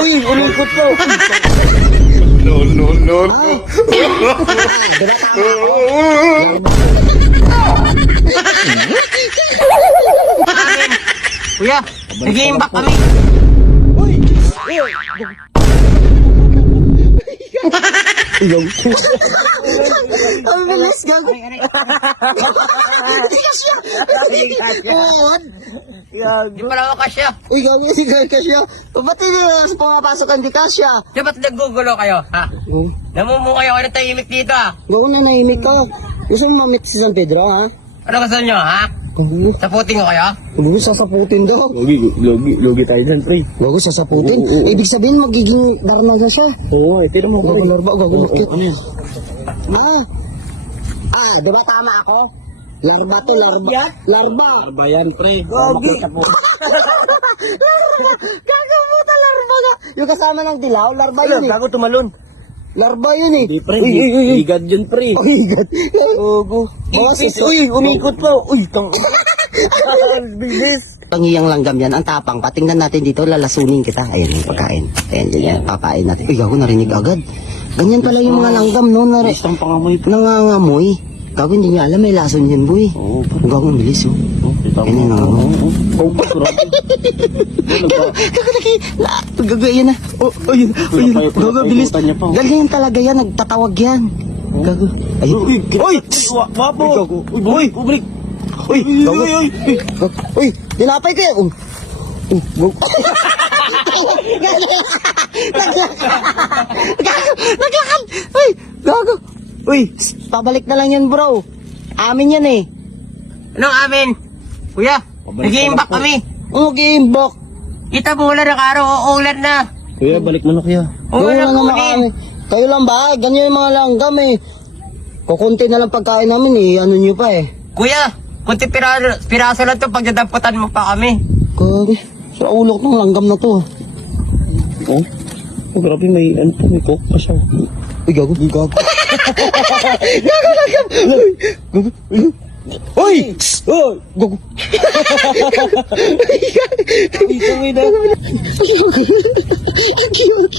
Uy, umikot ko. No, no, no, no. Kuya, nag-iimbak kami. Ang bilis, gago. Hindi kasya. Di pala ako kasya. Uy, gago, hindi kasya. Ba't hindi pumapasok ang di kasya? Di ba't naggugulo kayo, ha? Namumuhay ako ng tahimik dito, ha? Gago na nahimik ka. Gusto mo mamit si San Pedro, ha? Ano gusto nyo, ha? Gago. Saputin ko kayo? Gago, sasaputin daw. Logi tayo dyan, pre. Gago, sasaputin. Ibig sabihin, magiging darnaga siya. Oo, pero mo, Gago, larba, gago, lakit. Ano yan? Di ba tama ako? Larba to, larba. Larba. Larba yan, pre. Gogi. Gago puta, larba ka. Yung kasama ng dilaw, larba yun eh. Gago tumalon. Larba yun eh. Di, pre. Higad yun, pre. Oh, higat. Gogo. Uy, umikot pa. Uy, tang... Bilis. Pangiyang langgam yan, ang tapang. Patingnan natin dito, lalasunin kita. Ayan yung pagkain. Ayan, yan, papain natin. Uy, gago, narinig agad. Ganyan pala yung mga langgam, no? Isang pangamoy. Nangangamoy. Gago, hindi niya alam, may lason yan, boy. Oo. Gago, ang bilis, oh. Ganyan na, oh. Gago, yan na. Oh, ayun, ayun. Gago, bilis. Ganyan talaga yan, nagtatawag yan. Gago. Ayun. Uy! Wapo! Uy, ubrik! Uy! Gago. Uy! Tinapay ko yan. Gago. Naglakad! Uy! Gago! Uy! Pabalik na lang yan, bro. Amin yan eh. Anong amin? Kuya, nag-iimbak kami. Mag-iimbok. Kita mo wala ng araw, uulan na. Kuya, balik mo na kaya. Uulan na naman kunin. kami. Kayo lang ba? Ganyan yung mga langgam eh. Kukunti na lang pagkain namin eh. Ano nyo pa eh. Kuya, kunti piraso lang to pag nadamputan mo pa kami. Kagi. Sa ulok ng langgam na to. Oh, grabe may coke pa siya. Uy, gago. Gago. Gago, langgam. Uy, gago. Uy! Oh, gago. Dito, may na. Ang cute.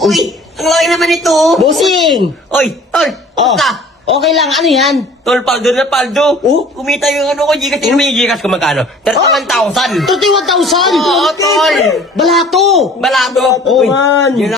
Uy, ang laki naman ito. Bossing! Oy, tol, puta. Okay lang, ano yan? Tol, paldo na paldo. Kumita yung ano ko, Gcash. Tingnan mo yung Gcash ko magkano? 31,000. 31,000! Oo, tol. Balato! Balado. Oo, Uy, man. yun